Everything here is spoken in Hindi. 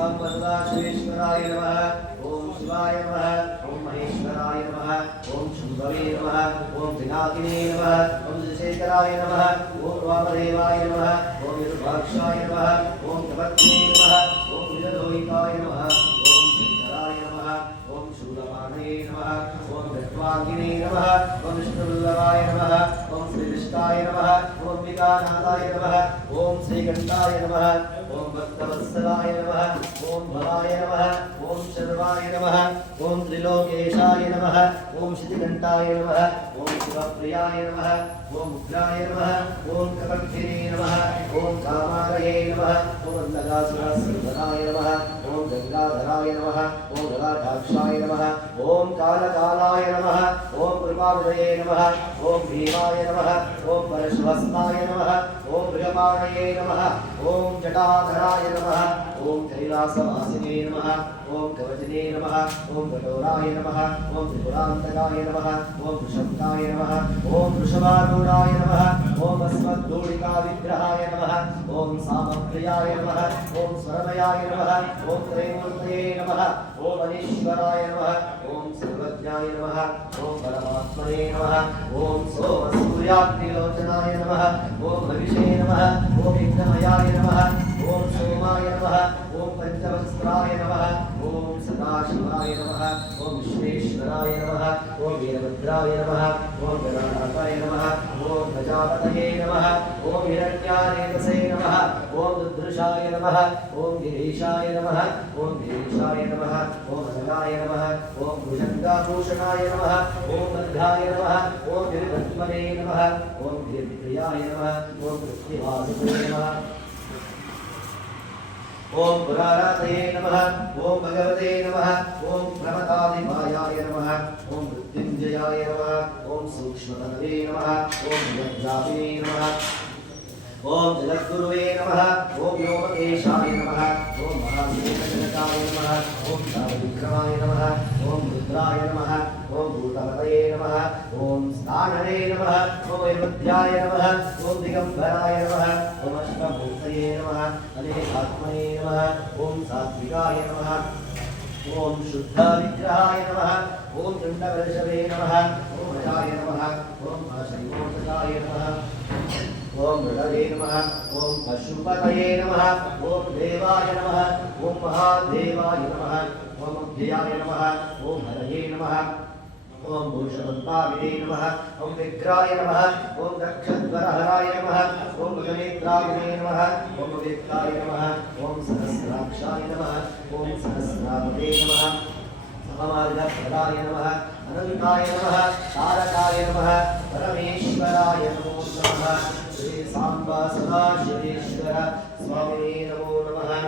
सांब सदाशिवेश्वराय नमः ओम शिवाय नमः ओम महेश्वराय नमः ओम शंभवे नमः ओम पिनाकिने नमः ओम शेखराय नमः ओम वामदेवाय नमः ओम विरूपाक्षाय नमः ओम जगत्ने नमः ओम विजलोहिताय नमः ओम शंकराय नमः ओम शूलपाणे नमः ओम रत्वांगिने नमः ओम विष्णुवल्लभाय नमः ओम श्रीविष्टाय नमः ओम विकानाथाय नमः ओम श्रीकंठाय नमः ओम भक्तवत्सलाय नमः ओम भवाय नमः ओम शर्वाय नमः ओम त्रिलोकेशाय नमः ओम शितिकंठाय नमः ओम शिवप्रियाय नमः ओम उग्राय नमः ओम कपक्षिणे नमः ओम कामारये नमः ओम नगासुरसंवराय नमः ओम गंगाधराय नमः ओम गदाधाक्षाय नमः ओम कालकालाय नमः ओम कृपाविजये नमः ओम भीमाय नमः ओम परशुहस्ताय नमः ओम बृहपाणये नमः ओम जटाधराय नमः ओम कैलासवासिने नमः ओम कवचने नमः ओम कठोराय नमः ओम त्रिपुरान्तकाय नमः ओम वृषभकाय नमः ओम वृषभारूढाय नमः ओम अस्मद्दूलिका विग्रहाय नमः ओम सामप्रियाय नमः ओम स्वरमयाय नमः ओम त्रैमूर्तये नमः ओम अनीश्वराय नमः ओम सर्वज्ञाय नमः ओम परमात्मने नमः ओम सोमसूर्याग्निलोचनाय नमः ओम हविषे नमः ओम यज्ञमयाय नमः ओम सोमाय नमः ओम पंचवस्त्राय नमः ओम सदाशिवाय नमः ओम विश्वेश्वराय नमः ओम वीरभद्राय नमः ओम गणानाथाय नमः ओम प्रजापतये नमः ओम हिरण्यारेतसे नमः ओम रुद्रशाय नमः ओम गिरीशाय नमः ओम गिरीशाय नमः ओम अनगाय नमः ओम भुजंगाभूषणाय नमः ओम मध्याय नमः ओम गिरिधत्मने नमः ओम गिरिप्रियाय नमः ओम कृत्तिवासुते नमः ओम पुरारातये नमः ओम भगवते नमः ओम प्रमदादिपायाय नमः ओम मृत्युंजयाय नमः ओम सूक्ष्मतनवे नमः ओम जगज्जापिने नमः ओम जगद्गुरुवे नमः ओम व्योमकेशाय नमः ओम महासेनजनकाय नमः ओम सर्वविक्रमाय नमः ओम रुद्राय नमः ओम भूतपतये नमः ओम स्थानरे नमः ओम अयोध्याय नमः ओम दिगंबराय नमः ओम अष्टमूर्तये नमः अनेकात्मने नमः ओम सात्विकाय नमः ओम शुद्धविग्रहाय नमः ओम चण्डवृषभे नमः ओम अजाय नमः ओम अशैवोदकाय नमः ओम मृडये नमः ओम पशुपतये नमः ओम देवाय नमः ओम महादेवाय नमः ओम अभ्ययाय नमः ओम हरये नमः ओम भूषवन्ताविने नमः ओम विग्राय नमः ओम दक्षध्वरहराय नमः ओम गणेत्राविने नमः ओम वेत्ताय नमः ओम सहस्राक्षाय नमः ओम सहस्रावते नमः सममार्गप्रदाय नमः अनन्ताय नमः तारकाय नमः परमेश्वराय नमो नमः श्री सांब सदाशिवेश्वर स्वामिने नमो नमः